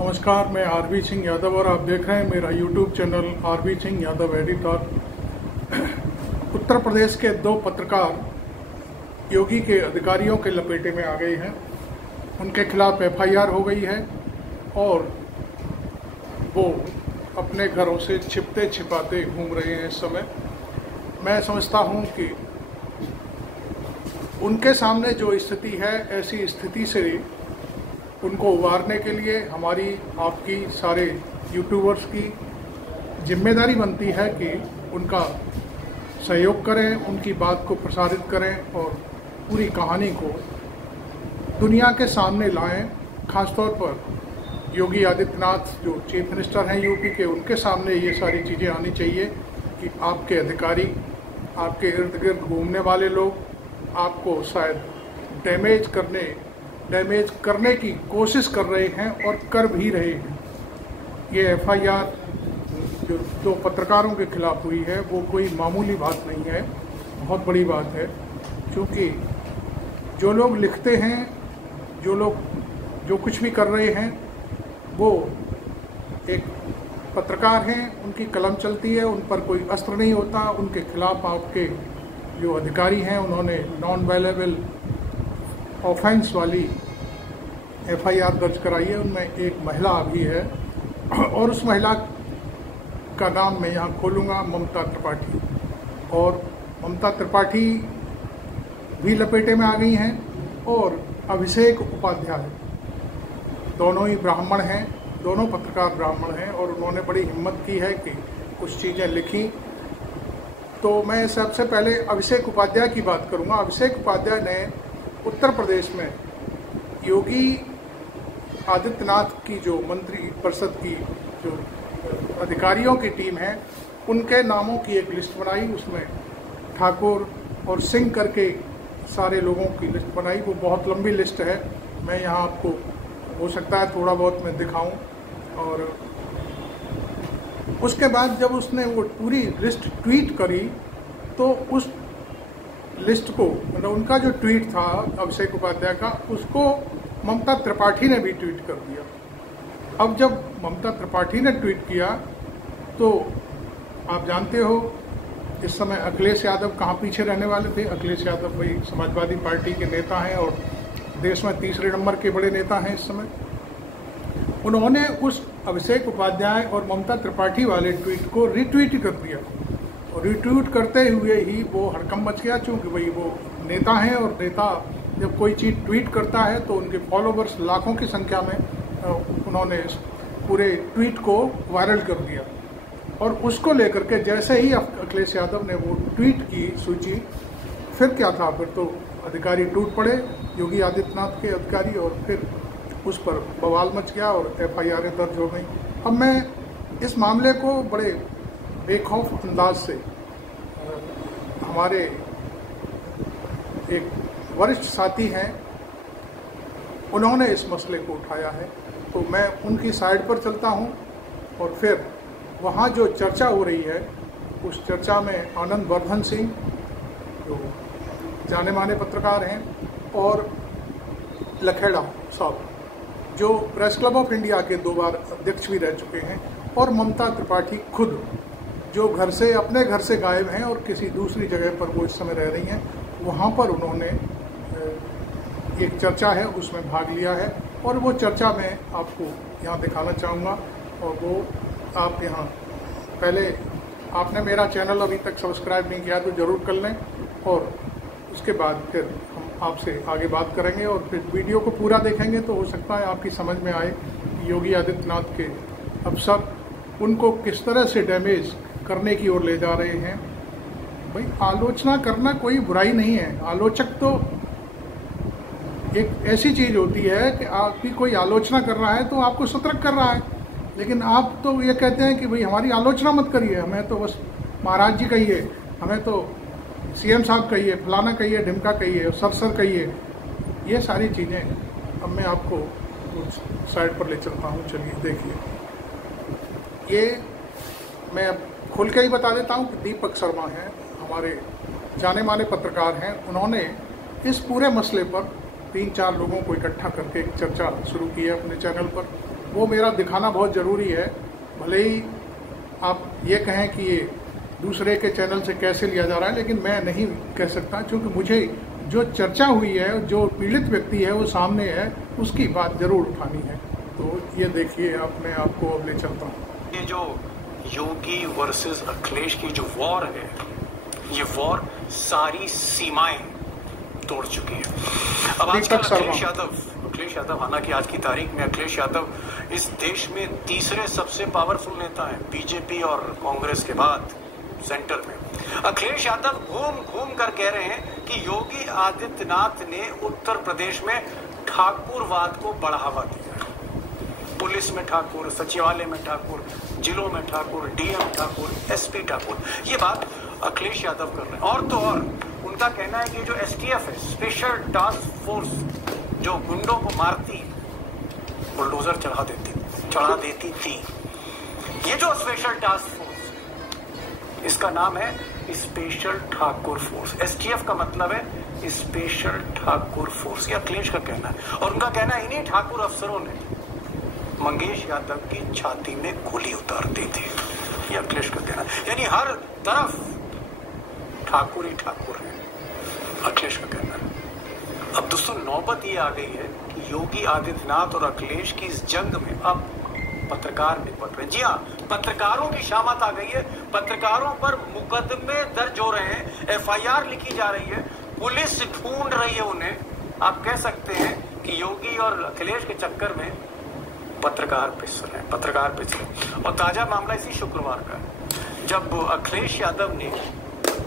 नमस्कार, मैं आरबी सिंह यादव और आप देख रहे हैं मेरा YouTube channel RB Singh Yadav editor. Uttar Pradesh के दो पत्रकार योगी के अधिकारियों के लपेटे में आ गए हैं। उनके खिलाफ एफआईआर हो गई है और वो अपने घरों से छिपते छिपाते घूम रहे हैं इस समय। मैं समझता हूं कि उनके सामने जो स्थिति है, ऐसी स्थिति से उनको उबारने के लिए हमारी, आपकी, सारे यूट्यूबर्स की जिम्मेदारी बनती है कि उनका सहयोग करें, उनकी बात को प्रसारित करें और पूरी कहानी को दुनिया के सामने लाएं। खासतौर पर योगी आदित्यनाथ जो चीफ मिनिस्टर हैं यूपी के, उनके सामने ये सारी चीज़ें आनी चाहिए कि आपके अधिकारी, आपके इर्द गिर्द घूमने वाले लोग आपको शायद डैमेज करने की कोशिश कर रहे हैं और कर भी रहे हैं। ये एफआईआर जो दो पत्रकारों के खिलाफ हुई है वो कोई मामूली बात नहीं है, बहुत बड़ी बात है। क्योंकि जो लोग लिखते हैं, जो कुछ भी कर रहे हैं, वो एक पत्रकार हैं, उनकी कलम चलती है, उन पर कोई अस्त्र नहीं होता। उनके खिलाफ आपके जो अधिकारी हैं उन्होंने नॉन वायलेबल ऑफेंस वाली एफआईआर दर्ज कराई है। उनमें एक महिला भी है और उस महिला का नाम मैं यहाँ खोलूँगा, ममता त्रिपाठी। और ममता त्रिपाठी भी लपेटे में आ गई हैं और अभिषेक उपाध्याय, दोनों ही ब्राह्मण हैं, दोनों पत्रकार ब्राह्मण हैं और उन्होंने बड़ी हिम्मत की है कि कुछ चीज़ें लिखी। तो मैं सबसे पहले अभिषेक उपाध्याय की बात करूँगा। अभिषेक उपाध्याय ने उत्तर प्रदेश में योगी आदित्यनाथ की जो मंत्री परिषद की जो अधिकारियों की टीम है, उनके नामों की एक लिस्ट बनाई। उसमें ठाकुर और सिंह करके सारे लोगों की लिस्ट बनाई। वो बहुत लंबी लिस्ट है, मैं यहाँ आपको हो सकता है थोड़ा बहुत मैं दिखाऊं। और उसके बाद जब उसने वो पूरी लिस्ट ट्वीट करी तो उस लिस्ट को, मतलब उनका जो ट्वीट था अभिषेक उपाध्याय का, उसको ममता त्रिपाठी ने भी ट्वीट कर दिया। अब जब ममता त्रिपाठी ने ट्वीट किया तो आप जानते हो इस समय अखिलेश यादव कहाँ पीछे रहने वाले थे। अखिलेश यादव भाई समाजवादी पार्टी के नेता हैं और देश में तीसरे नंबर के बड़े नेता हैं इस समय। उन्होंने उस अभिषेक उपाध्याय और ममता त्रिपाठी वाले ट्वीट को रिट्वीट कर दिया और रिट्वीट करते हुए ही वो हड़कंप मच गया। चूँकि भाई वो नेता हैं और नेता जब कोई चीज़ ट्वीट करता है तो उनके फॉलोवर्स लाखों की संख्या में उन्होंने पूरे ट्वीट को वायरल कर दिया। और उसको लेकर के जैसे ही अखिलेश यादव ने वो ट्वीट की सूची, फिर क्या था, फिर तो अधिकारी टूट पड़े, योगी आदित्यनाथ के अधिकारी, और फिर उस पर बवाल मच गया और एफआईआर दर्ज हो गई। अब मैं इस मामले को बड़े बेखौफ अंदाज से हमारे एक वरिष्ठ साथी हैं, उन्होंने इस मसले को उठाया है, तो मैं उनकी साइड पर चलता हूं और फिर वहाँ जो चर्चा हो रही है उस चर्चा में आनंद वर्धन सिंह जो जाने माने पत्रकार हैं और लखेड़ा साहब जो प्रेस क्लब ऑफ इंडिया के 2 बार अध्यक्ष भी रह चुके हैं, और ममता त्रिपाठी खुद जो अपने घर से गायब हैं और किसी दूसरी जगह पर वो इस समय रह रही हैं, वहाँ पर उन्होंने एक चर्चा है उसमें भाग लिया है। और वो चर्चा मैं आपको यहाँ दिखाना चाहूँगा। और वो आप यहाँ, पहले आपने मेरा चैनल अभी तक सब्सक्राइब नहीं किया तो ज़रूर कर लें और उसके बाद फिर हम आपसे आगे बात करेंगे और फिर वीडियो को पूरा देखेंगे तो हो सकता है आपकी समझ में आए कि योगी आदित्यनाथ के अफसर उनको किस तरह से डैमेज करने की ओर ले जा रहे हैं। भाई आलोचना करना कोई बुराई नहीं है। आलोचक तो एक ऐसी चीज़ होती है कि आपकी कोई आलोचना कर रहा है तो आपको सतर्क कर रहा है, लेकिन आप तो ये कहते हैं कि भाई हमारी आलोचना मत करिए, हमें तो बस महाराज जी कहिए, हमें तो सीएम साहब कहिए, फलाना कहिए, ढिमका कहिए, सर कहिए। ये सारी चीज़ें अब मैं आपको उस साइड पर ले चलता हूँ। चलिए देखिए, ये मैं अब खोल के ही बता देता हूँ कि दीपक शर्मा हैं, हमारे जाने माने पत्रकार हैं। उन्होंने इस पूरे मसले पर 3-4 लोगों को इकट्ठा करके एक चर्चा शुरू की है अपने चैनल पर। वो मेरा दिखाना बहुत ज़रूरी है। भले ही आप ये कहें कि ये दूसरे के चैनल से कैसे लिया जा रहा है, लेकिन मैं नहीं कह सकता, क्योंकि मुझे जो चर्चा हुई है, जो पीड़ित व्यक्ति है वो सामने है, उसकी बात ज़रूर उठानी है। तो ये देखिए, आप मैं आपको अब ले चलता हूँ। ये जो योगी वर्सेस अखिलेश की जो वॉर है, ये वॉर सारी सीमाएं तोड़ चुकी है। अब आजकल अखिलेश यादव हालांकि आज की तारीख में अखिलेश यादव इस देश में तीसरे सबसे पावरफुल नेता हैं, बीजेपी और कांग्रेस के बाद सेंटर में। अखिलेश यादव घूम घूम कर कह रहे हैं कि योगी आदित्यनाथ ने उत्तर प्रदेश में ठाकुरवाद को बढ़ावा दिया। पुलिस में ठाकुर, सचिवालय में ठाकुर, जिलों में ठाकुर, डीएम ठाकुर, एसपी ठाकुर, ये बात अखिलेश यादव कर रहे हैं। और तो और उनका कहना है कि जो एसटीएफ है, स्पेशल टास्क फोर्स, जो गुंडों को मारती, बुलडोजर चढ़ा देती थी। ये जो स्पेशल टास्क फोर्स, इसका नाम है स्पेशल ठाकुर फोर्स। एसटीएफ का मतलब है स्पेशल ठाकुर फोर्स। ये अखिलेश का कहना है। और उनका कहना है इन्हीं ठाकुर अफसरों ने मंगेश यादव की छाती में गोली उतार दी थी। ये अखिलेश का कहना है। यानी हर तरफ ठाकुर ही ठाकुर है, अखिलेश का कहना है। अब दोस्तों नौबत ये आ गई है कि योगी आदित्यनाथ और अखिलेश की इस जंग में अब पत्रकार निपट रहे हैं। जी हाँ, पत्रकारों की शामत आ गई है। पत्रकारों पर मुकदमे दर्ज हो रहे हैं, एफआईआर लिखी जा रही है, पुलिस ढूंढ रही है उन्हें। आप कह सकते हैं कि योगी और अखिलेश के चक्कर में पत्रकार पिस रहे। और ताजा मामला इसी शुक्रवार का है, जब अखिलेश यादव ने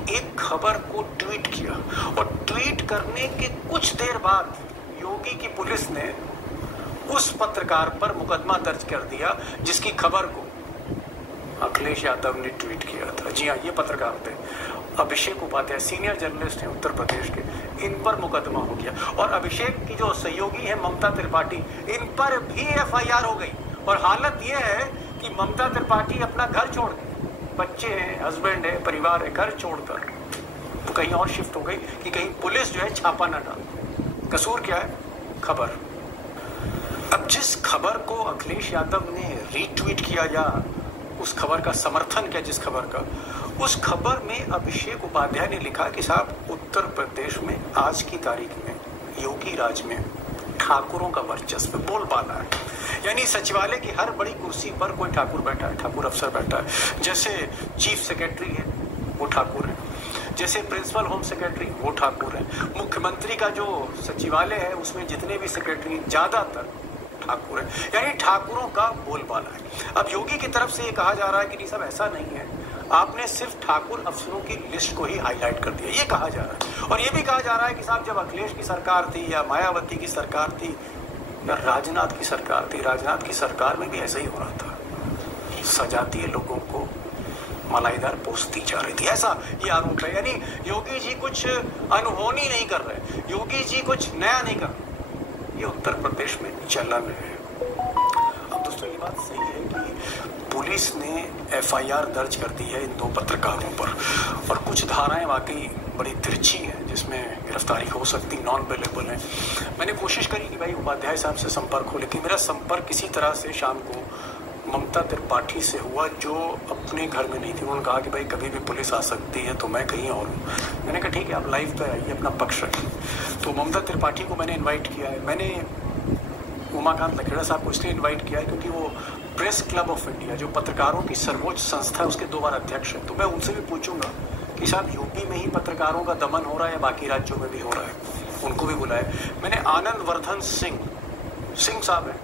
एक खबर को ट्वीट किया और ट्वीट करने के कुछ देर बाद योगी की पुलिस ने उस पत्रकार पर मुकदमा दर्ज कर दिया जिसकी खबर को अखिलेश यादव ने ट्वीट किया था। जी हाँ, ये पत्रकार थे अभिषेक उपाध्याय, सीनियर जर्नलिस्ट हैं उत्तर प्रदेश के। इन पर मुकदमा हो गया। और अभिषेक की जो सहयोगी है ममता त्रिपाठी, इन पर भी एफआईआर हो गई। और हालत यह है कि ममता त्रिपाठी अपना घर छोड़ गई, बच्चे हैं, हस्बैंड है, परिवार है, घर छोड़कर तो कहीं और शिफ्ट हो गई कि कहीं पुलिस जो है छापा न डाल। कसूर क्या है? खबर। अब जिस खबर को अखिलेश यादव ने रीट्वीट किया या उस खबर का समर्थन किया, जिस खबर का, उस खबर में अभिषेक उपाध्याय ने लिखा कि साहब उत्तर प्रदेश में आज की तारीख में योगी राज में ठाकुरों का वर्चस्व बोलबाला है। यानी सचिवालय की हर बड़ी कुर्सी पर कोई ठाकुर बैठा है, ठाकुर अफसर बैठा है। जैसे चीफ सेक्रेटरी है वो ठाकुर है, जैसे प्रिंसिपल होम सेक्रेटरी वो ठाकुर है, मुख्यमंत्री का जो सचिवालय है उसमें जितने भी सेक्रेटरी ज्यादातर ठाकुर है। यानी ठाकुरों का बोलबाला है। अब योगी की तरफ से ये कहा जा रहा है कि नहीं साहब ऐसा नहीं है, आपने सिर्फ ठाकुर अफसरों की लिस्ट को ही हाईलाइट कर दिया, ये कहा जा रहा है। और ये भी कहा जा रहा है कि साहब जब अखिलेश की सरकार थी या मायावती की सरकार थी या राजनाथ की सरकार थी, राजनाथ की सरकार में भी ऐसा ही हो रहा था, सजाती है लोगों को, मलाईदार पोसती जा रही थी, ऐसा ये आरोप है। यानी योगी जी कुछ अनहोनी नहीं कर रहे, योगी जी कुछ नया नहीं कर रहे, ये उत्तर प्रदेश में चलन है। अब दोस्तों ये बात सही है कि पुलिस ने एफआईआर दर्ज कर दी है इन दो पत्रकारों पर, और कुछ धाराएं वाकई बड़ी तिरछी हैं जिसमें गिरफ्तारी हो सकती, नॉन अवेलेबल है। मैंने कोशिश करी कि भाई उपाध्याय साहब से संपर्क हो, लेकिन मेरा संपर्क किसी तरह से शाम को ममता त्रिपाठी से हुआ जो अपने घर में नहीं थी। उन्होंने कहा कि भाई कभी भी पुलिस आ सकती है तो मैं कहीं और हूँ। मैंने कहा ठीक है आप लाइव पे आइए, अपना पक्ष रखिए। तो ममता त्रिपाठी को मैंने इन्वाइट किया है। मैंने उमाकांत लखेड़ा साहब को इसलिए इन्वाइट किया है क्योंकि वो प्रेस क्लब ऑफ इंडिया जो पत्रकारों की सर्वोच्च संस्था है उसके 2 बार अध्यक्ष है। तो मैं उनसे भी पूछूंगा कि साहब यूपी में ही पत्रकारों का दमन हो रहा है या बाकी राज्यों में भी हो रहा है, उनको भी बुलाया। मैंने आनंद वर्धन सिंह साहब है,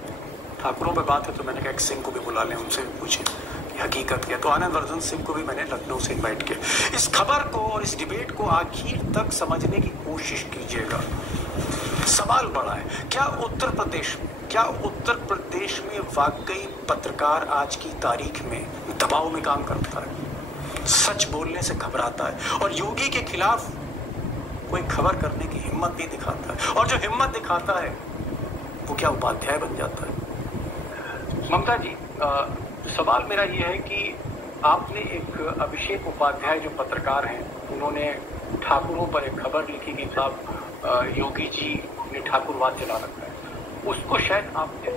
ठाकुरों पे बात है तो मैंने कहा एक सिंह को भी बुला लें, उनसे भी पूछें कि हकीकत क्या। तो आनंद वर्धन सिंह को भी मैंने लखनऊ से इन्वाइट किया। इस खबर को और इस डिबेट को आखिर तक समझने की कोशिश कीजिएगा। सवाल बड़ा है, क्या उत्तर प्रदेश में वाकई पत्रकार आज की तारीख में दबाव में काम करता है, सच बोलने से घबराता है और योगी के खिलाफ कोई खबर करने की हिम्मत नहीं दिखाता है, और जो हिम्मत दिखाता है वो क्या उपाध्याय बन जाता है? ममता जी, सवाल मेरा ये है कि आपने एक अभिषेक उपाध्याय जो पत्रकार हैं, उन्होंने ठाकुरों पर एक खबर लिखी कि साहब योगी जी ने ठाकुरवाद चला रखा है, उसको शायद आपने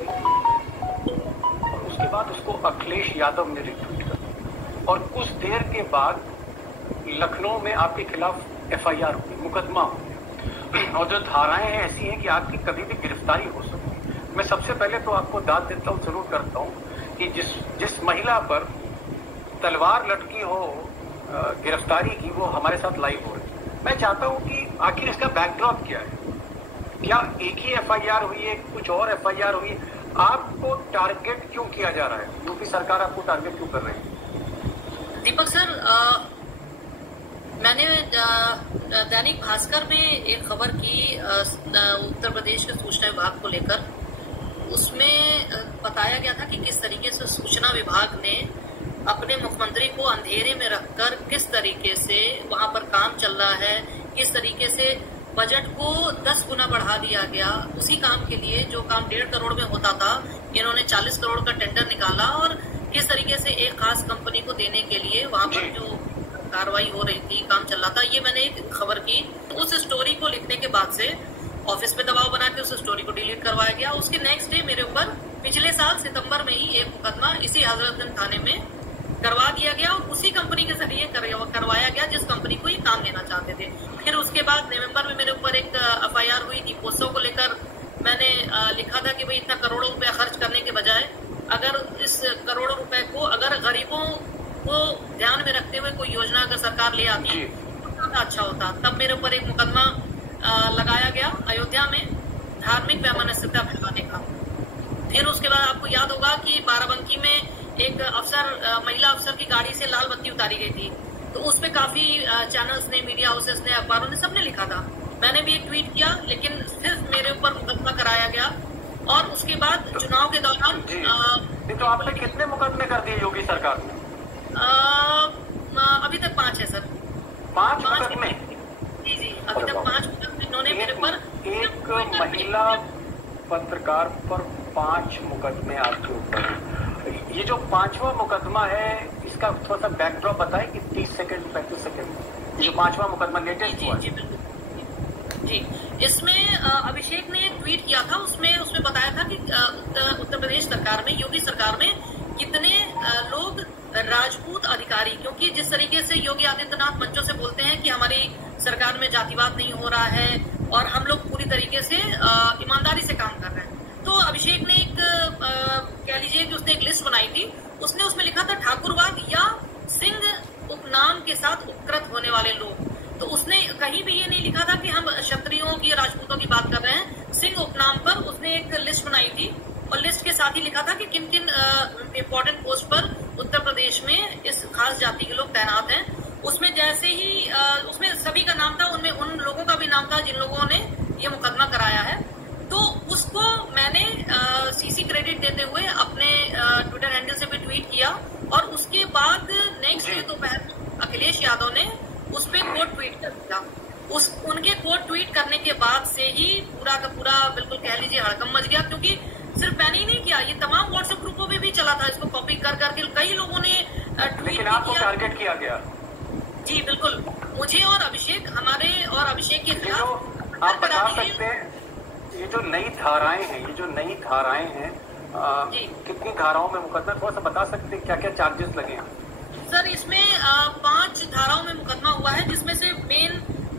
उसके बाद उसको अखिलेश यादव ने रिट्वीट कर दिया और कुछ देर के बाद लखनऊ में आपके खिलाफ एफआईआर हुई, मुकदमा हो गया और जो धाराएं हैं ऐसी हैं कि आपकी कभी भी गिरफ्तारी हो सकती है। मैं सबसे पहले तो आपको दाद देता हूँ, जरूर करता हूँ कि जिस महिला पर तलवार लटकी हो गिरफ्तारी की, वो हमारे साथ लाइव हो रही है। मैं चाहता हूँ कि आखिर इसका बैकड्रॉप क्या है, क्या एक ही एफआईआर हुई है, कुछ और एफआईआर हुई है, आपको टारगेट क्यों किया जा रहा है, यूपी सरकार आपको टारगेट क्यों कर रही है? दीपक सर, मैंने दैनिक भास्कर में एक खबर की उत्तर प्रदेश के सूचना विभाग को लेकर। उसमें बताया गया था कि किस तरीके से सूचना विभाग ने अपने मुख्यमंत्री को अंधेरे में रखकर किस तरीके से वहां पर काम चल रहा है, किस तरीके से बजट को 10 गुना बढ़ा दिया गया। उसी काम के लिए जो काम 1.5 करोड़ में होता था, इन्होंने 40 करोड़ का टेंडर निकाला और किस तरीके से एक खास कंपनी को देने के लिए वहां पर जो कार्रवाई हो रही थी, काम चल रहा था। ये मैंने एक खबर की। उस स्टोरी को लिखने के बाद से ऑफिस पे दबाव बना के उस स्टोरी को डिलीट करवाया गया। उसके नेक्स्ट डे मेरे ऊपर पिछले साल सितंबर में ही एक मुकदमा इसी हजरतगंज थाने में करवा दिया गया और उसी कंपनी के जरिए करवाया गया जिस कंपनी को ये काम देना चाहते थे। फिर उसके बाद नवंबर में मेरे ऊपर एक एफआईआर हुई दीपोत्सव को लेकर। मैंने लिखा था कि भाई इतना करोड़ों रुपया खर्च करने के बजाय अगर इस करोड़ों रुपए को अगर गरीबों को ध्यान में रखते हुए कोई योजना अगर सरकार ले आती तो ज्यादा अच्छा होता। तब मेरे ऊपर एक मुकदमा लगाया गया अयोध्या में धार्मिक वैमनस्यता फैलाने का। फिर उसके बाद आपको याद होगा कि बाराबंकी में एक महिला अफसर की गाड़ी से लाल बत्ती उतारी गई थी, तो उस पे काफी चैनल्स ने, मीडिया हाउसेस ने, अखबारों ने, सबने लिखा था। मैंने भी एक ट्वीट किया, लेकिन सिर्फ मेरे ऊपर मुकदमा कराया गया। और उसके बाद चुनाव के दौरान तो आपने कितने मुकदमे कर दिए योगी सरकार ने? अभी तक 5 है सर। 5 मुकदमे? जी, अभी तक 5 मुकदमे इन्होंने मेरे पर। एक महिला पत्रकार पर 5 मुकदमे आपके ऊपर। ये जो 5वां मुकदमा है, इसका थोड़ा सा बैकड्रॉप बताएं कि 30 सेकंड 35 सेकंड जो 5वां मुकदमा लेटेस्ट हुआ। जी, इसमें अभिषेक ने एक ट्वीट किया था। उसमें बताया था कि उत्तर प्रदेश सरकार में, योगी सरकार में कितने लोग राजपूत अधिकारी, क्योंकि जिस तरीके से योगी आदित्यनाथ मंचों से बोलते हैं कि हमारी सरकार में जातिवाद नहीं हो रहा है और हम लोग पूरी तरीके से ईमानदारी से काम कर रहे हैं। तो अभिषेक ने एक कह लीजिए कि उसने एक लिस्ट बनाई थी। उसने उसमें लिखा था ठाकुरवाद या सिंह उपनाम के साथ उपकृत होने वाले लोग। तो उसने कहीं भी ये नहीं लिखा था कि हम क्षत्रियों की, राजपूतों की बात कर रहे हैं। सिंह उपनाम पर उसने एक लिस्ट बनाई थी और लिस्ट के साथ ही लिखा था कि किन किन इम्पोर्टेंट पोस्ट पर उत्तर प्रदेश में इस खास जाति के लोग तैनात हैं। उसमें जैसे ही उसमें सभी का नाम था, उनमें उन लोगों का भी नाम था जिन लोगों ने ये मुकदमा कराया है। तो उसको मैंने सीसी क्रेडिट देते हुए अपने ट्विटर हैंडल से भी ट्वीट किया और उसके बाद नेक्स्ट डे दोपहर अखिलेश यादव ने उस पर कोट ट्वीट कर दिया। उनके कोट ट्वीट करने के बाद से ही पूरा का पूरा बिल्कुल कह लीजिए हड़कंप मच गया, क्योंकि सिर्फ मैंने ही नहीं किया, ये तमाम व्हाट्सएप ग्रुपों में भी चला था। इसको कॉपी कर करके कई लोगों ने ट्वीट किया। आपको टारगेट किया गया? जी बिल्कुल, मुझे और अभिषेक, हमारे और अभिषेक के खिलाफ। आप बता सकते हैं ये जो नई धाराएं हैं, कितनी धाराओं में मुकदमा, थोड़ा सा बता सकते हैं क्या क्या चार्जेस लगे हैं? सर, इसमें 5 धाराओं में मुकदमा हुआ है, जिसमें से मेन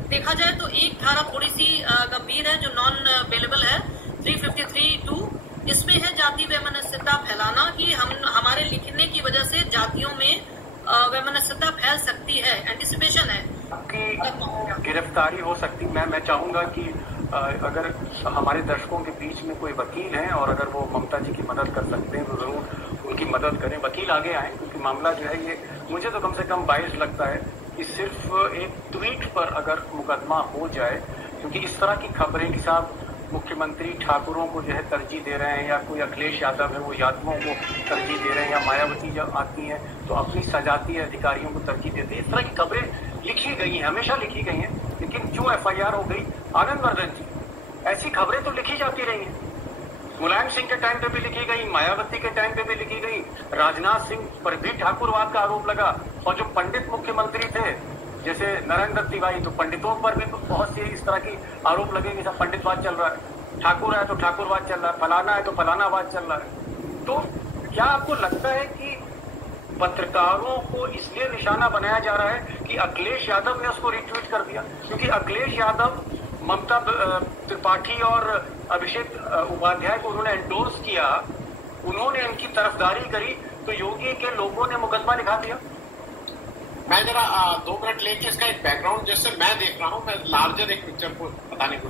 देखा जाए तो एक धारा थोड़ी सी गंभीर है जो नॉन बेलेबल है, 353(2). इसमें है जाति वैमनस्यता फैलाना, कि हमारे लिखने की वजह से जातियों में वैमनस्यता फैल सकती है, एंटिसिपेशन है आपकी गिरफ्तारी हो सकती। मैं चाहूंगा कि अगर हमारे दर्शकों के बीच में कोई वकील हैं और अगर वो ममता जी की मदद कर सकते हैं तो जरूर उनकी मदद करें, वकील आगे आए, क्योंकि मामला जो है ये मुझे तो कम से कम बाइस लगता है कि सिर्फ एक ट्वीट पर अगर मुकदमा हो जाए, क्योंकि इस तरह की खबरें कि साहब मुख्यमंत्री ठाकुरों को जो है तरजीह दे रहे हैं, या कोई अखिलेश यादव है वो यादवों को तरजीह दे रहे हैं, या मायावती जब आती हैं तो अपनी सजातीय अधिकारियों को तरजीह देते हैं, इस तरह की खबरें लिखी गई हैं, हमेशा लिखी गई हैं। लेकिन क्यों एफआईआर हो गई? आनंदवर्धन जी, ऐसी खबरें तो लिखी जाती रही हैं। मुलायम सिंह के टाइम पे भी लिखी गई, मायावती के टाइम पे भी लिखी गई, राजनाथ सिंह पर भी ठाकुरवाद का आरोप लगा, और जो पंडित मुख्यमंत्री थे जैसे नरेंद्र तिवारी, तो पंडितों पर भी बहुत से इस तरह की आरोप लगे कि सब पंडितवाद चल रहा है, ठाकुर है तो ठाकुरवाद चल रहा है, फलाना है तो फलानावाद चल रहा है। तो क्या आपको लगता है कि पत्रकारों को इसलिए निशाना बनाया जा रहा है कि अखिलेश यादव ने उसको रिट्वीट कर दिया? क्योंकि अखिलेश यादव, ममता त्रिपाठी और अभिषेक उपाध्याय को उन्होंने एंडोर्स किया, उन्होंने इनकी तरफदारी करी, तो योगी के लोगों ने मुकदमा लिखा दिया। मैं जरा 2 मिनट लेके इसका एक बैकग्राउंड जैसे मैं देख रहा हूं, मैं लार्जर एक पिक्चर को बताने को।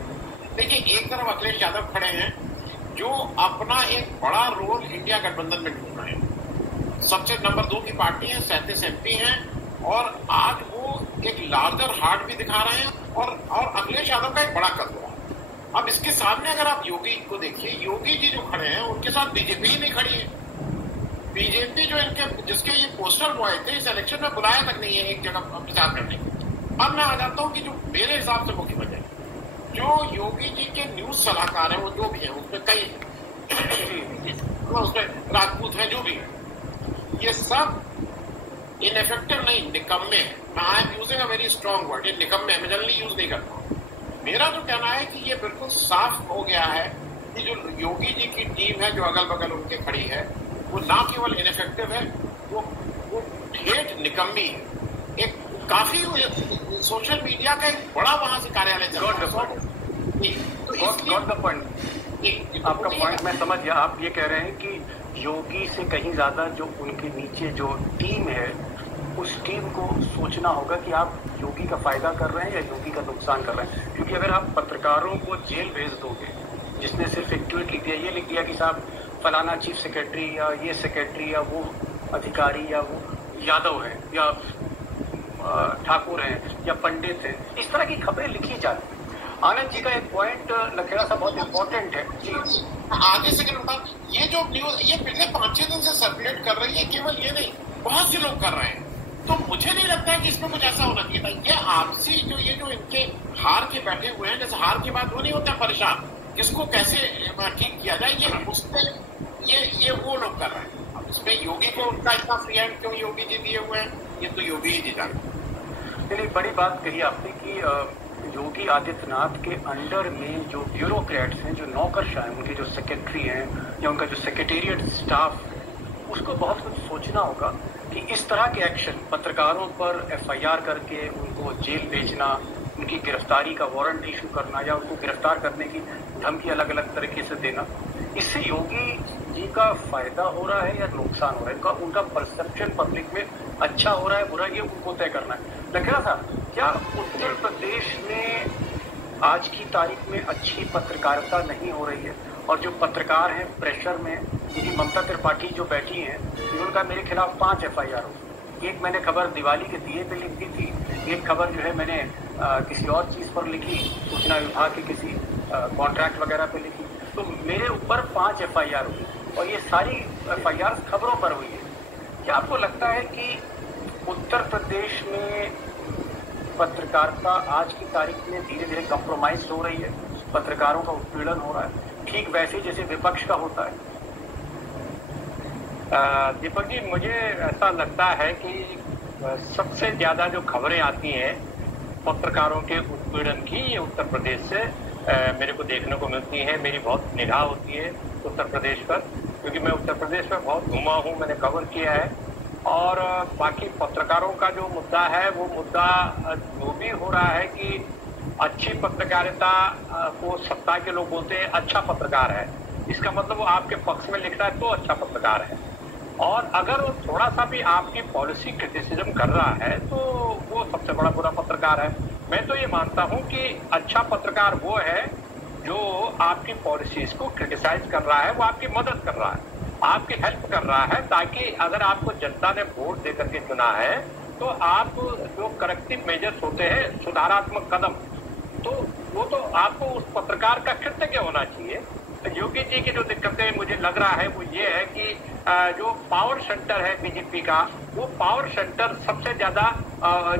देखिए, एक तरफ अखिलेश यादव खड़े हैं जो अपना एक बड़ा रोल इंडिया गठबंधन में ढूंढ रहे हैं, सबसे नंबर 2 की पार्टी है, 37 MP हैं, और आज वो एक लार्जर हार्ट भी दिखा रहे हैं, और अखिलेश यादव का एक बड़ा कद हुआ। अब इसके सामने अगर आप योगी को देखिए, योगी जी जो खड़े हैं उनके साथ बीजेपी ही नहीं खड़ी है। बीजेपी जो जिसके ये पोस्टर बॉय थे, इस इलेक्शन में बुलाया तक नहीं है एक जगह प्रचार करने को। अब मैं आ जाता हूं कि जो मेरे हिसाब से मुख्य वजह, जो योगी जी के न्यूज सलाहकार हैं, वो जो भी है, उसमें कई उसमें राजपूत है, जो भी है, ये सब इनएफेक्टिव नहीं, निकम्मे हैं। I am using a very strong word, ये निकम्मे, मैं जनरली यूज नहीं करता हूं। मेरा जो कहना है कि ये बिल्कुल साफ हो गया है कि जो योगी जी की टीम है, जो अगल बगल उनके खड़ी है, वो ना केवल इनएफेक्टिव है, वो ठेठ निकम्मी है। एक काफी सोशल मीडिया का एक बड़ा वहां से कार्यालय चल रहा है। आपका पॉइंट मैं समझ गया। आप ये कह रहे हैं कि योगी से कहीं ज्यादा जो उनके नीचे जो टीम है, उस टीम को सोचना होगा कि आप योगी का फायदा कर रहे हैं या योगी का नुकसान कर रहे हैं। क्योंकि अगर आप पत्रकारों को जेल भेज दोगे, जिसने सिर्फ एक ट्वीट लिख दिया, ये लिख दिया कि साहब फलाना चीफ सेक्रेटरी या ये सेक्रेटरी या वो अधिकारी या वो यादव है या ठाकुर हैं या पंडित हैं, इस तरह की खबरें लिखी जाती है। आनंद जी का एक पॉइंट लखेड़ा सा बहुत इंपॉर्टेंट है जी। आगे सेकंड बता, ये जो न्यूज ये पिछले 5-6 दिन से सर्कुलेट कर रही है, केवल ये नहीं, बहुत से लोग कर रहे हैं, तो मुझे नहीं लगता है कि इसमें कुछ ऐसा होना चाहिए था। ये आपसी ये जो इनके हार के बैठे हुए हैं, जैसे हार के बाद वो नहीं होता परेशान, किसको कैसे ठीक किया जाए, ये उसमें ये वो लोग कर रहे हैं। अब इसमें योगी को उनका इतना फ्री हैंड क्यों योगी जी दिए हुए हैं, ये तो योगी ही जी जानते हैं। बड़ी बात कही आपने कि योगी आदित्यनाथ के अंडर में जो ब्यूरोक्रेट्स हैं, जो नौकरशाह हैं, उनके जो सेक्रेटरी हैं या उनका जो सेक्रेटेरिएट स्टाफ, उसको बहुत कुछ सोचना होगा कि इस तरह के एक्शन, पत्रकारों पर FIR करके उनको जेल भेजना, उनकी गिरफ्तारी का वारंट इशू करना या उनको गिरफ्तार करने की धमकी अलग अलग तरीके से देना, इससे योगी जी का फायदा हो रहा है या नुकसान हो रहा है, उनका परसेप्शन पब्लिक में अच्छा हो रहा है, बुरा, ये उनको तय करना है। लखेड़ा साहब, क्या उत्तर प्रदेश में आज की तारीख में अच्छी पत्रकारिता नहीं हो रही है? और जो पत्रकार हैं प्रेशर में, क्योंकि ममता त्रिपाठी जो बैठी हैं, उनका मेरे खिलाफ 5 FIR हो। एक मैंने खबर दिवाली के दिए पे लिख दी थी, एक खबर जो है मैंने किसी और चीज़ पर लिखी, सूचना विभाग के किसी कॉन्ट्रैक्ट वगैरह पे लिखी, तो मेरे ऊपर 5 FIR हुई, और ये सारी FIR खबरों पर हुई है। क्या आपको लगता है कि उत्तर प्रदेश में पत्रकारिता आज की तारीख में धीरे धीरे कॉम्प्रोमाइज हो रही है, पत्रकारों का उत्पीड़न हो रहा है, ठीक वैसे जैसे विपक्ष का होता है? दीपक जी, मुझे ऐसा लगता है कि सबसे ज्यादा जो खबरें आती हैं पत्रकारों के उत्पीड़न की, ये उत्तर प्रदेश से मेरे को देखने को मिलती है। मेरी बहुत निगाह होती है उत्तर प्रदेश पर, क्योंकि मैं उत्तर प्रदेश में बहुत घूमा हूँ, मैंने कवर किया है। और बाकी पत्रकारों का जो मुद्दा है, वो मुद्दा जो भी हो रहा है कि अच्छी पत्रकारिता को सत्ता के लोग बोलते हैं अच्छा पत्रकार है, इसका मतलब वो आपके पक्ष में लिख रहा है तो अच्छा पत्रकार है। और अगर वो थोड़ा सा भी आपकी पॉलिसी क्रिटिसिज्म कर रहा है तो वो सबसे बड़ा बुरा पत्रकार है। मैं तो ये मानता हूँ कि अच्छा पत्रकार वो है जो आपकी पॉलिसीज को क्रिटिसाइज कर रहा है, वो आपकी मदद कर रहा है, आपकी हेल्प कर रहा है, ताकि अगर आपको जनता ने वोट दे करके चुना है तो आप जो करेक्टिव मेजर्स होते हैं, सुधारात्मक कदम, तो वो तो आपको उस पत्रकार का कृतज्ञ होना चाहिए। योगी जी की जो दिक्कतें मुझे लग रहा है वो ये है कि जो पावर सेंटर है बीजेपी का, वो पावर सेंटर सबसे ज्यादा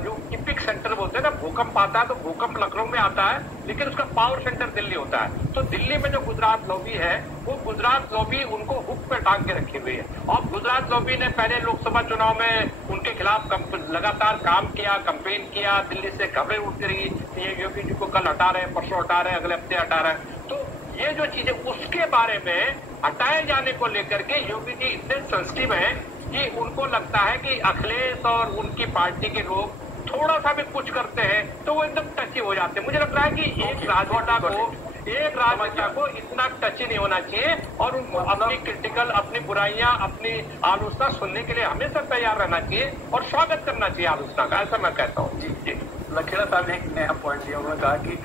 जो इपिक सेंटर बोलते हैं ना, भूकंप आता है तो भूकंप लखनऊ में आता है, लेकिन उसका पावर सेंटर दिल्ली होता है। तो दिल्ली में जो गुजरात लॉबी है, वो गुजरात लॉबी उनको हुक पे टांग के रखी हुई है। और गुजरात लॉबी ने पहले लोकसभा चुनाव में उनके खिलाफ लगातार काम किया, कंपेन किया, दिल्ली से खबरें उठती रही, ये योगी जी को कल हटा रहे हैं, परसों हटा रहे हैं, अगले हफ्ते हटा रहे हैं। तो ये जो चीजें, उसके बारे में हटाए जाने को लेकर के योगी जी इतने सेंसिटिव हैं कि उनको लगता है कि अखिलेश और उनकी पार्टी के लोग थोड़ा सा भी कुछ करते हैं तो वो एकदम टची हो जाते हैं। मुझे लगता है कि एक राजनेता को इतना टची नहीं होना चाहिए और उनको अपनी क्रिटिकल, अपनी बुराइयां, अपनी आलोचना सुनने के लिए हमेशा तैयार रहना चाहिए और स्वागत करना चाहिए आलोचना का, ऐसा मैं कहता हूँ। जी लखेड़ा साहब ने एक नया पॉइंट दिया, उन्होंने कहा कि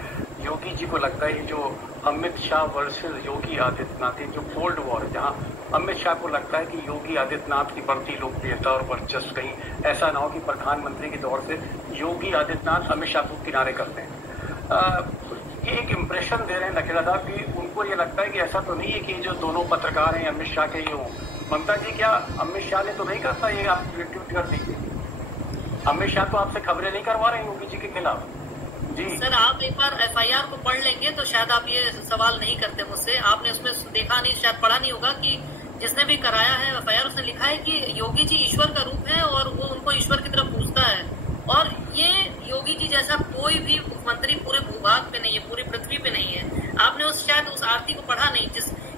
योगी जी को लगता है जो अमित शाह वर्सेस योगी आदित्यनाथ, जो कोल्ड वॉर है, जहां अमित शाह को लगता है कि योगी आदित्यनाथ की बढ़ती लोकप्रियता और वर्चस्व कहीं ऐसा ना हो कि प्रधानमंत्री के दौर से योगी आदित्यनाथ अमित शाह को किनारे करते हैं। ये एक इम्प्रेशन दे रहे हैं लखेड़ा साहब कि उनको ये लगता है कि ऐसा तो नहीं है कि जो दोनों पत्रकार हैं अमित शाह के ही हों। ममता जी, क्या अमित शाह ने तो नहीं करता, ये आप ट्वीट कर दीजिए, अमित शाह तो आपसे खबरें नहीं करवा रहे हैं योगी जी के खिलाफ। जी सर, आप एक बार एफआईआर को पढ़ लेंगे तो शायद आप ये सवाल नहीं करते मुझसे। आपने उसमें देखा नहीं, शायद पढ़ा नहीं होगा कि जिसने भी कराया है एफआईआर उसने लिखा है कि योगी जी ईश्वर का रूप है और वो उनको ईश्वर की तरफ पूछता है। और ये योगी जी जैसा कोई भी मुख्यमंत्री पूरे भूभाग पे नहीं है, पूरी पृथ्वी पे नहीं है। आपने शायद उस आरती को पढ़ा नहीं,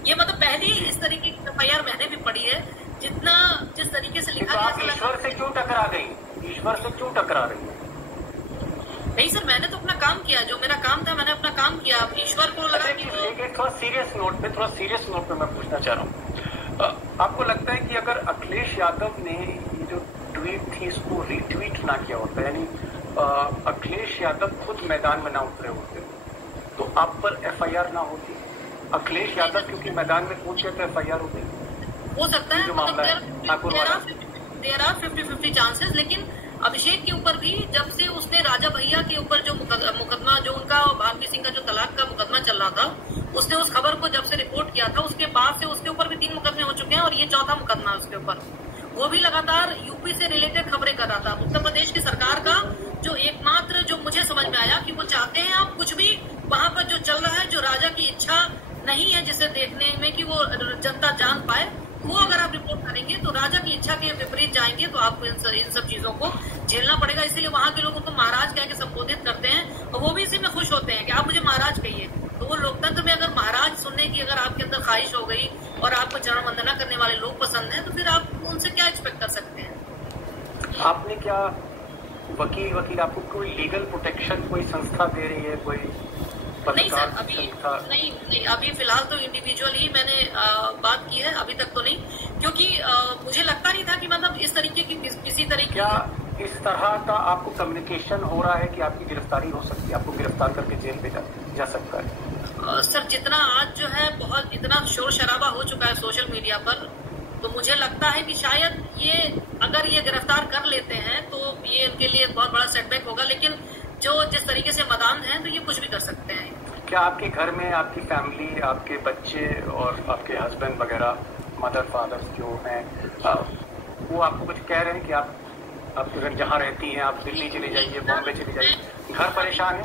ये मतलब पहली इस तरीके की एफआईआर मैंने भी पढ़ी है। जिस तरीके से लिखा गया, ईश्वर से क्यों टकरा गई, ईश्वर से क्यों टकरा रही है? नहीं सर, मैंने तो अपना काम किया, जो मेरा काम था मैंने अपना काम किया। ईश्वर को लगा कि थोड़ा सीरियस नोट पे मैं पूछना चाह रहा हूँ, आपको लगता है कि अगर अखिलेश यादव ने ये जो ट्वीट थी इसको रीट्वीट ना किया होता, यानी अखिलेश यादव खुद मैदान में ना उतरे होते तो आप पर एफआईआर ना होती? अखिलेश यादव क्योंकि मैदान में पूछे तो एफआईआर होती? हो सकता है, देयर आर 50-50 चांसेस। लेकिन अभिषेक के ऊपर भी जब से उसने राजा भैया के ऊपर जो मुकदमा, जो उनका भारती सिंह का जो तलाक का मुकदमा चल रहा था, उसने उस खबर को जब से रिपोर्ट किया था उसके बाद से उसके ऊपर भी 3 मुकदमे हो चुके हैं और ये 4था मुकदमा है उसके ऊपर। वो भी लगातार यूपी से रिलेटेड खबरें कर रहा था। उत्तर प्रदेश की सरकार का जो एकमात्र जो मुझे समझ में आया कि वो चाहते हैं आप कुछ भी वहां पर जो चल रहा है, जो राजा की इच्छा नहीं है जिसे देखने में कि वो जनता जान पाए, वो अगर आप रिपोर्ट करेंगे तो राजा की इच्छा के विपरीत जाएंगे तो आपको इन सब चीजों को झेलना पड़ेगा। इसीलिए वहां के लोग उनको महाराज कह के संबोधित करते हैं और वो भी इसी में खुश होते हैं कि आप मुझे महाराज कहिए। तो वो लोकतंत्र में अगर महाराज सुनने की अगर आपके अंदर ख्वाहिश हो गई और आपको चरण वंदना करने वाले लोग पसंद हैं तो फिर आप उनसे क्या एक्सपेक्ट कर सकते हैं? आपने क्या वकील आपको कोई लीगल प्रोटेक्शन कोई संस्था दे रही है, कोई नहीं सर, नहीं, अभी फिलहाल तो इंडिविजुअल ही मैंने बात की है, अभी तक तो नहीं, क्योंकि मुझे लगता नहीं था कि मतलब इस तरीके की किसी तरीके क्या इस तरह का आपको कम्युनिकेशन हो रहा है कि आपकी गिरफ्तारी हो सकती है, आपको गिरफ्तार करके जेल भेजा जा सकता है? सर, जितना आज जो है बहुत इतना शोर शराबा हो चुका है सोशल मीडिया पर, तो मुझे लगता है कि शायद ये अगर ये गिरफ्तार कर लेते हैं तो ये इनके लिए बहुत बड़ा सेटबैक होगा। लेकिन जो जिस तरीके से मदान है तो ये कुछ भी कर सकते हैं। क्या आपके घर में आपकी फैमिली, आपके बच्चे और आपके हस्बैंड वगैरह, मदर फादर जो हैं, वो आपको कुछ कह रहे हैं कि आप घर जहाँ रहती हैं आप दिल्ली चली जाइए, बॉम्बे चली जाइए, घर परेशान है?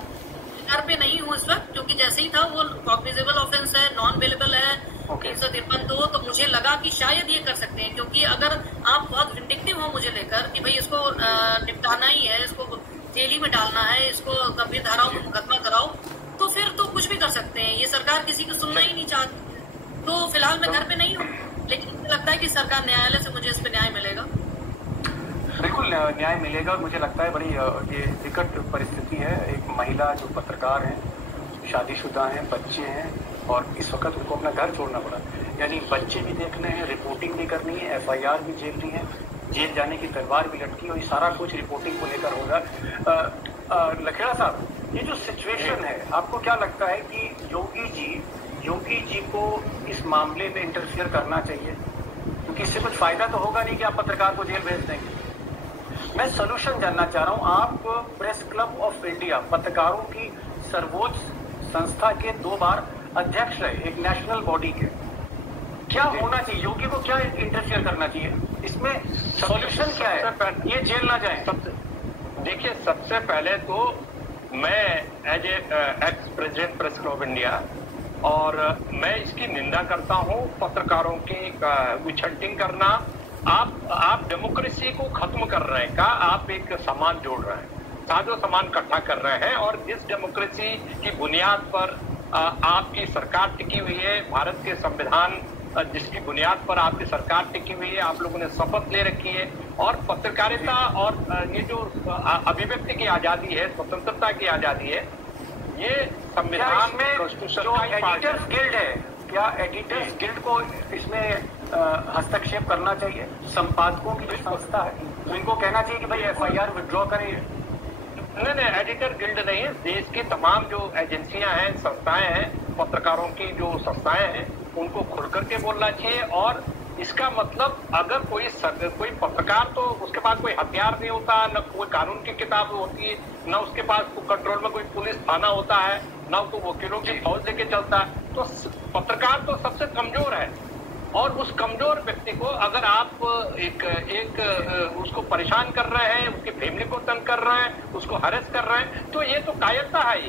घर पे नहीं हूँ इस वक्त, क्योंकि जैसे ही था वो कॉग्निजेबल ऑफेंस है, नॉन अवेलेबल है 353, तो मुझे लगा कि शायद ये कर सकते हैं। क्योंकि अगर आप बहुत विंडिक्टिव हो मुझे लेकर कि भाई इसको निपटाना ही है, इसको जेल में डालना है, इसको गंभीर धाराओं में मुकदमा कराओ, तो फिर तो कुछ भी कर सकते हैं। ये सरकार किसी को सुनना ही नहीं चाहती। तो फिलहाल मैं घर पे नहीं हूँ, लेकिन मुझे लगता है कि सरकार न्यायालय से मुझे इस पे न्याय मिलेगा। बिल्कुल न्याय मिलेगा। और मुझे लगता है बड़ी ये विकट परिस्थिति है। एक महिला जो पत्रकार हैं, शादीशुदा हैं, बच्चे हैं और इस वक्त उनको अपना घर छोड़ना पड़ा, यानी बच्चे भी देखने हैं, रिपोर्टिंग भी करनी है, एफआईआर भी झेलनी है, जेल जाने की तलवार भी लटकी और ये सारा कुछ रिपोर्टिंग को लेकर होगा। लखेड़ा साहब, ये जो सिचुएशन है, आपको क्या लगता है कि योगी जी को इस मामले में इंटरफियर करना चाहिए? क्योंकि इससे कुछ फायदा तो होगा नहीं कि आप पत्रकार को जेल भेज देंगे। मैं सोल्यूशन जानना चाह रहा हूँ। आप प्रेस क्लब ऑफ इंडिया, पत्रकारों की सर्वोच्च संस्था के 2 बार अध्यक्ष रहे, एक नेशनल बॉडी के, क्या होना चाहिए? योगी को क्या इंटरफियर करना चाहिए? इसमें सॉल्यूशन क्या है? ये जेल ना जाए। देखिए, सबसे पहले तो मैं as ex president press club of India और मैं इसकी निंदा करता हूं। पत्रकारों की विछंटिंग करना, आप डेमोक्रेसी को खत्म कर रहे हैं। आप एक समाज जोड़ रहे हैं, साजो सामान इकट्ठा कर रहे हैं और जिस डेमोक्रेसी की बुनियाद पर आपकी सरकार टिकी हुई है, भारत के संविधान जिसकी बुनियाद पर आपकी सरकार टिकी हुई है, आप लोगों ने शपथ ले रखी है, और पत्रकारिता और ये जो अभिव्यक्ति की आजादी है, स्वतंत्रता की आजादी है, ये संविधान में जो एडिटर्स गिल्ड है, क्या एडिटर्स गिल्ड को इसमें हस्तक्षेप करना चाहिए? संपादकों की जो संस्था है उनको कहना चाहिए कि भाई FIR विड्रॉ करें? नहीं, एडिटर गिल्ड नहीं है। देश की तमाम जो एजेंसियां हैं, संस्थाएं हैं, पत्रकारों की जो संस्थाएं हैं, उनको खुल करके बोलना चाहिए। और इसका मतलब अगर कोई पत्रकार, तो उसके पास कोई हथियार नहीं होता, न कोई कानून की किताब होती है, न उसके पास कंट्रोल में कोई पुलिस थाना होता है, न तो वकीलों की फौज लेके चलता है, तो पत्रकार तो सबसे कमजोर है। और उस कमजोर व्यक्ति को अगर आप एक उसको परेशान कर रहे हैं, उसकी फैमिली को तंग कर रहे हैं, उसको हरेस कर रहे हैं, तो ये तो कायरता है।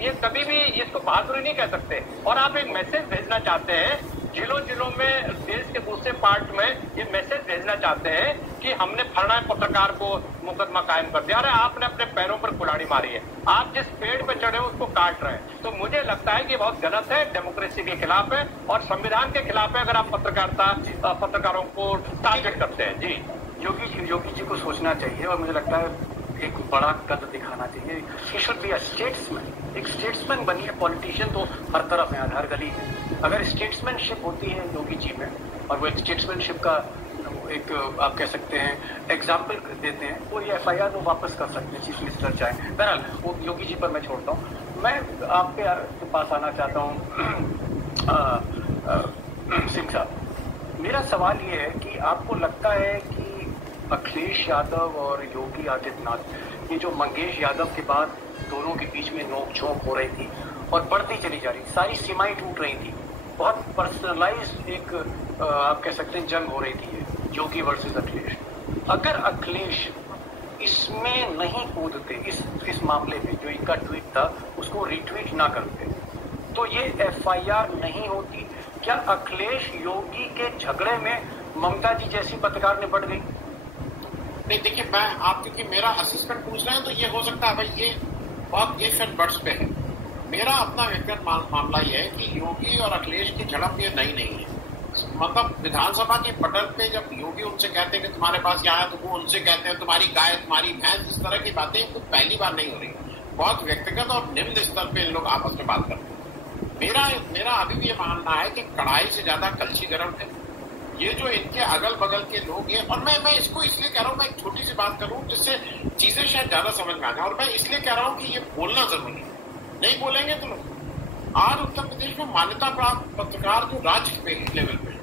ये कभी भी इसको बहादुरी नहीं कह सकते। और आप एक मैसेज भेजना चाहते हैं, जिलों में देश के दूसरे पार्ट में ये मैसेज भेजना चाहते हैं कि हमने फलाना पत्रकार को मुकदमा कायम कर दिया। अरे आपने अपने पैरों पर कुल्हाड़ी मारी है, आप जिस पेड़ पे चढ़े हो उसको काट रहे हैं। तो मुझे लगता है कि बहुत गलत है, डेमोक्रेसी के खिलाफ है और संविधान के खिलाफ है अगर आप पत्रकारों को टारगेट करते हैं। जी, योगी जी को सोचना चाहिए और मुझे लगता है एक बड़ा कद दिखाना चाहिए। He should be a statesman. एक स्टेट्समैन बनिए। पॉलिटिशियन तो हर तरफ है, हर गली में। अगर स्टेट्समैनशिप होती है योगी जी में, और वो एक स्टेट्समैनशिप का एक आप कह सकते हैं एग्जाम्पल देते हैं, तो ये FIR वो वापस कर सकते हैं, चीफ मिनिस्टर चाहे। बहरहाल वो योगी जी पर मैं छोड़ता हूँ। मैं आपके पास आना चाहता हूँ सिंह साहब। मेरा सवाल ये है कि आपको लगता है कि अखिलेश यादव और योगी आदित्यनाथ, ये जो मंगेश यादव के बाद दोनों के बीच में नोक-झोंक हो रही थी और बढ़ती चली जा रही, सारी सीमाएं टूट रही थी, बहुत पर्सनलाइज्ड एक आप कह सकते हैं जंग हो रही थी, योगी वर्सेस अखिलेश। अगर अखिलेश इसमें नहीं कूदते, इस मामले में जो इनका ट्वीट था उसको रिट्वीट ना करते, तो ये FIR नहीं होती। क्या अखिलेश योगी के झगड़े में ममता जी जैसी पत्रकार ने बढ़ गई? नहीं, देखिए, मैं आप क्योंकि मेरा असिस्टेंट पूछ रहे हैं तो ये हो सकता है भाई ये बहुत ये फिर बर्ड्स पे है। मेरा अपना व्यक्तिगत मामला ये है कि योगी और अखिलेश की झड़प ये नई नहीं है। मतलब विधानसभा के पटल पे जब योगी उनसे कहते हैं कि तुम्हारे पास यहाँ है, तो वो उनसे कहते हैं तुम्हारी गाय, तुम्हारी भैंस, इस तरह की बातें कुछ पहली बार नहीं हो रही। बहुत व्यक्तिगत और निम्न स्तर पे इन लोग आपस में बात करते हैं। मेरा अभी भी ये मानना है कि कढ़ाई से ज्यादा कलछी गर्म है। ये जो इनके अगल बगल के लोग हैं, और मैं इसको इसलिए कह रहा हूँ, मैं एक छोटी सी बात करूँ जिससे चीजें शायद ज्यादा समझ में आ जाए, और मैं इसलिए कह रहा हूँ कि ये बोलना जरूरी है। नहीं बोलेंगे तो लोग, आज उत्तर प्रदेश में मान्यता प्राप्त पत्रकार जो राज्य पे लेवल पे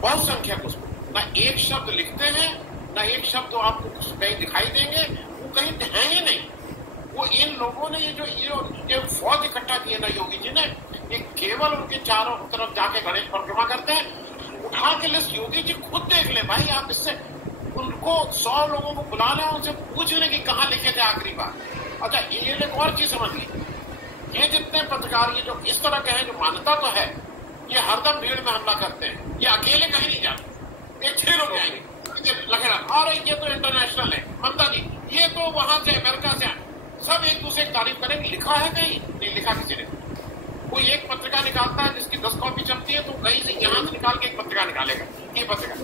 बहुत संख्यक, उसको ना एक शब्द लिखते हैं, ना एक शब्द आपको कहीं दिखाई देंगे, वो कहीं है ही नहीं। वो इन लोगों ने ये फौज इकट्ठा की है ना योगी जी ने, ये केवल उनके चारों तरफ जाके गणेश परिक्रमा करते हैं। उठा के लिस्ट योगी जी खुद देख ले भाई, आप इससे उनको 100 लोगों को बुला लें, उनसे पूछ लें कि कहाँ लिखे थे आखिरी बार। अच्छा, ये एक और चीज समझ ली, ये जितने पत्रकार ये जो इस तरह के हैं, जो मान्यता तो है, ये हरदम भीड़ में हमला करते हैं, ये अकेले कहीं नहीं जाते, ये 6 लोग जाएंगे लगे रहा, और ये तो इंटरनेशनल है, ममता जी ये तो वहां से अमेरिका से, सब एक दूसरे की तारीफ करेंगे। लिखा है कहीं नहीं, लिखा किसी ने। कोई एक पत्रिका निकालता है जिसकी 10 कॉपी चलती है, तो कहीं से यहां से निकाल के एक पत्रिका निकालेगा, ये पत्रिका।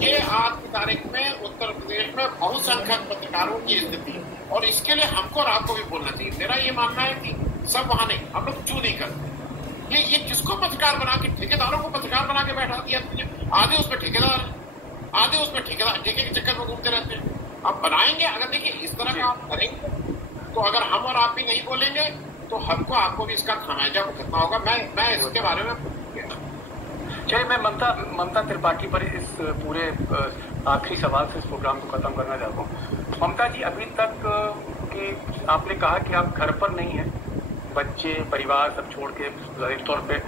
ये आज की तारीख में उत्तर प्रदेश में बहुसंख्यक पत्रकारों की स्थिति है, और इसके लिए हमको और आपको भी बोलना चाहिए। मेरा ये मानना है कि सब वहां नहीं, हम लोग क्यों नहीं करते। ये किसको पत्रकार बना के, ठेकेदारों को पत्रकार बना के बैठा दिया, आधे उसमें ठेकेदार, आधे उसमें ठेकेदार ठेके के चक्कर में घूमते रहते हैं। अब बनाएंगे, अगर देखिए इस तरह का आप करेंगे तो अगर हम और आप भी नहीं बोलेंगे तो हमको आपको भी इसका खामियाजा भुगतना होगा। मैं इसके बारे में चलिए, मैं ममता त्रिपाठी पर इस पूरे आखिरी सवाल से इस प्रोग्राम को खत्म करना चाहता हूँ। ममता जी, अभी तक कि आपने कहा कि आप घर पर नहीं हैं, बच्चे परिवार सब छोड़ के जाहिर तौर पे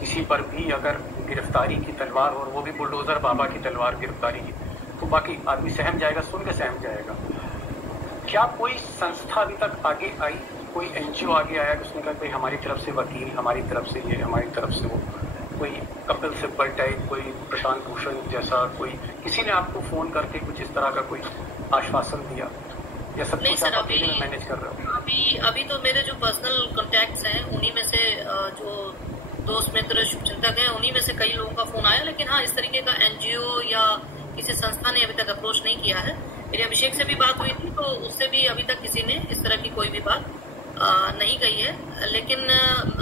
किसी पर भी अगर गिरफ्तारी की तलवार, और वो भी बुलडोजर बाबा की तलवार गिरफ्तारी की, तो बाकी आदमी सहम जाएगा, सुन के सहम जाएगा। क्या कोई संस्था अभी तक आगे आई, कोई NGO आगे आया कि उसने कहा भाई हमारी तरफ से वकील, हमारी तरफ से ये, हमारी तरफ से वो, कोई कपिल सिब्बल टाइप, कोई प्रशांत भूषण जैसा, कोई किसी ने आपको फोन करके कुछ इस तरह का कोई आश्वासन दिया, या सब कुछ आप अकेले मैनेज कर रहे हो? अभी तो मेरे जो पर्सनल कॉन्टैक्ट्स हैं उन्हीं में से जो दोस्त मित्र शुभचिंतक हैं, उन्हीं में से कई लोगों का फोन आया, लेकिन हाँ, इस तरीके का एनजीओ या किसी संस्था ने अभी तक अप्रोच नहीं किया है। मेरी अभिषेक से भी बात हुई थी, तो उससे भी अभी तक किसी ने इस तरह की कोई भी बात नहीं कही है। लेकिन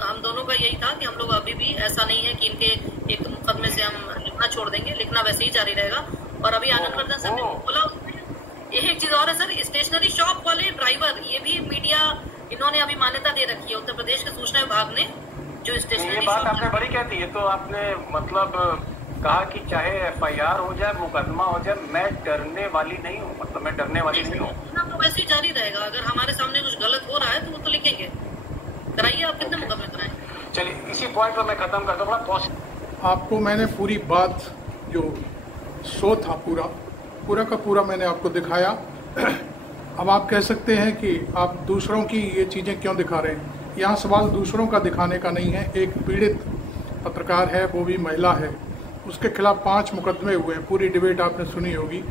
हम दोनों का यही था कि हम लोग अभी भी, ऐसा नहीं है कि इनके एक मुकदमे से हम लिखना छोड़ देंगे, लिखना वैसे ही जारी रहेगा। और अभी आनंदवर्धन सर ने बोला, एक चीज और है सर, स्टेशनरी शॉप वाले ड्राइवर, ये भी मीडिया इन्होंने अभी मान्यता दे रखी है, उत्तर प्रदेश के सूचना विभाग ने, जो स्टेशनरी, ये बात आपने बड़ी कहती है। तो आपने मतलब कहा कि चाहे एफआईआर हो जाए, मुकदमा हो जाए, मैं डरने वाली नहीं हूँ, मतलब मैं डरने वाली नहीं हूँ। तो वैसे ही जारी रहेगा, अगर हमारे सामने कुछ गलत हो रहा है तो वो तो लिखेंगे। कराइए, आप कितने मुकदमे कराएंगे। चलिए इसी पॉइंट पर मैं खत्म करता हूँ। आपको मैंने पूरी बात, जो शो था पूरा का पूरा मैंने आपको दिखाया। अब आप कह सकते हैं कि आप दूसरों की ये चीज़ें क्यों दिखा रहे हैं। यहाँ सवाल दूसरों का दिखाने का नहीं है। एक पीड़ित पत्रकार है, वो भी महिला है, उसके खिलाफ 5 मुकदमे हुए हैं, पूरी डिबेट आपने सुनी होगी।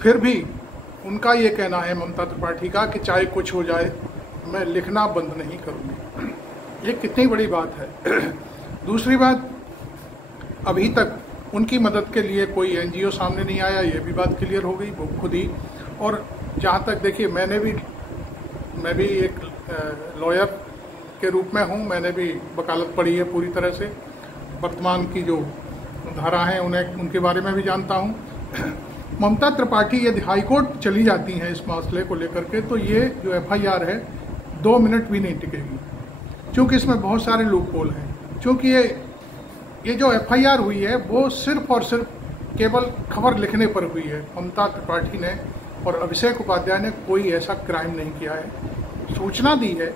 फिर भी उनका ये कहना है, ममता त्रिपाठी का, कि चाहे कुछ हो जाए मैं लिखना बंद नहीं करूँगी। ये कितनी बड़ी बात है। दूसरी बात, अभी तक उनकी मदद के लिए कोई एनजीओ सामने नहीं आया, ये भी बात क्लियर हो गई, वो खुद ही। और जहाँ तक देखिए, मैं भी एक लॉयर के रूप में हूँ, मैंने भी वकालत पढ़ी है पूरी तरह से, वर्तमान की जो धारा हैं उनके बारे में भी जानता हूँ। ममता त्रिपाठी यदि हाईकोर्ट चली जाती हैं इस मसले को लेकर के, तो ये जो एफआईआर है 2 मिनट भी नहीं टिकेगी, क्योंकि इसमें बहुत सारे लूपहोल हैं। क्योंकि ये जो एफआईआर हुई है वो सिर्फ और सिर्फ केवल खबर लिखने पर हुई है। ममता त्रिपाठी ने और अभिषेक उपाध्याय ने कोई ऐसा क्राइम नहीं किया है। सूचना दी है,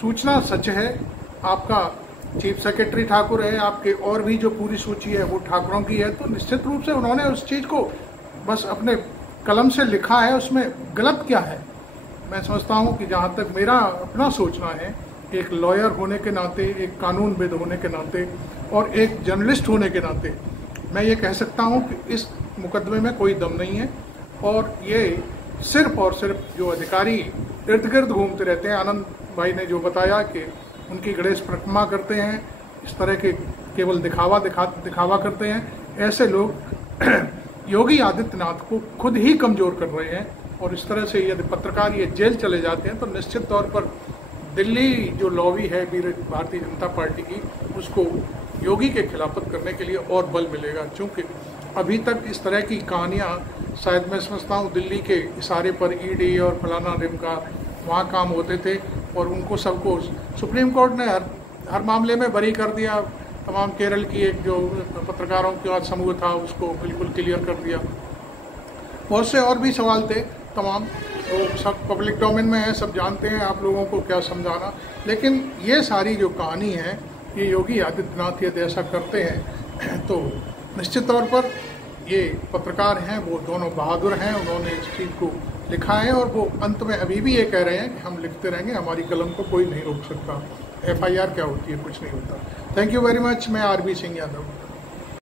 सूचना सच है। आपका चीफ सेक्रेटरी ठाकुर है, आपके और भी जो पूरी सूची है वो ठाकुरों की है, तो निश्चित रूप से उन्होंने उस चीज़ को बस अपने कलम से लिखा है। उसमें गलत क्या है? मैं समझता हूँ कि जहाँ तक मेरा अपना सोचना है, एक लॉयर होने के नाते, एक कानूनविद होने के नाते और एक जर्नलिस्ट होने के नाते मैं ये कह सकता हूँ कि इस मुकदमे में कोई दम नहीं है। और ये सिर्फ और सिर्फ जो अधिकारी इर्द गिर्द घूमते रहते हैं, आनंद भाई ने जो बताया कि उनकी गणेश परिक्रमा करते हैं, इस तरह के केवल दिखावा करते हैं, ऐसे लोग योगी आदित्यनाथ को खुद ही कमज़ोर कर रहे हैं। और इस तरह से यदि पत्रकार ये जेल चले जाते हैं तो निश्चित तौर पर दिल्ली जो लॉबी है भारतीय जनता पार्टी की, उसको योगी के खिलाफत करने के लिए और बल मिलेगा। क्योंकि अभी तक इस तरह की कहानियां शायद मैं समझता हूँ दिल्ली के इशारे पर ईडी और फलाना रिमका वहाँ काम होते थे, और उनको सबको सुप्रीम कोर्ट ने हर मामले में बरी कर दिया। तमाम केरल की एक जो पत्रकारों का समूह था उसको बिल्कुल क्लियर कर दिया। बहुत से और भी सवाल थे तमाम, तो सब पब्लिक डोमेन में है, सब जानते हैं, आप लोगों को क्या समझाना। लेकिन ये सारी जो कहानी है, ये योगी आदित्यनाथ यदि ऐसा करते हैं तो निश्चित तौर पर ये पत्रकार हैं वो दोनों बहादुर हैं, उन्होंने इस चीज़ को लिखा है और वो अंत में अभी भी ये कह रहे हैं कि हम लिखते रहेंगे, हमारी कलम को कोई नहीं रोक सकता। एफआईआर क्या होती है? कुछ नहीं होता। Thank you very much. मैं आरबी सिंह यादव।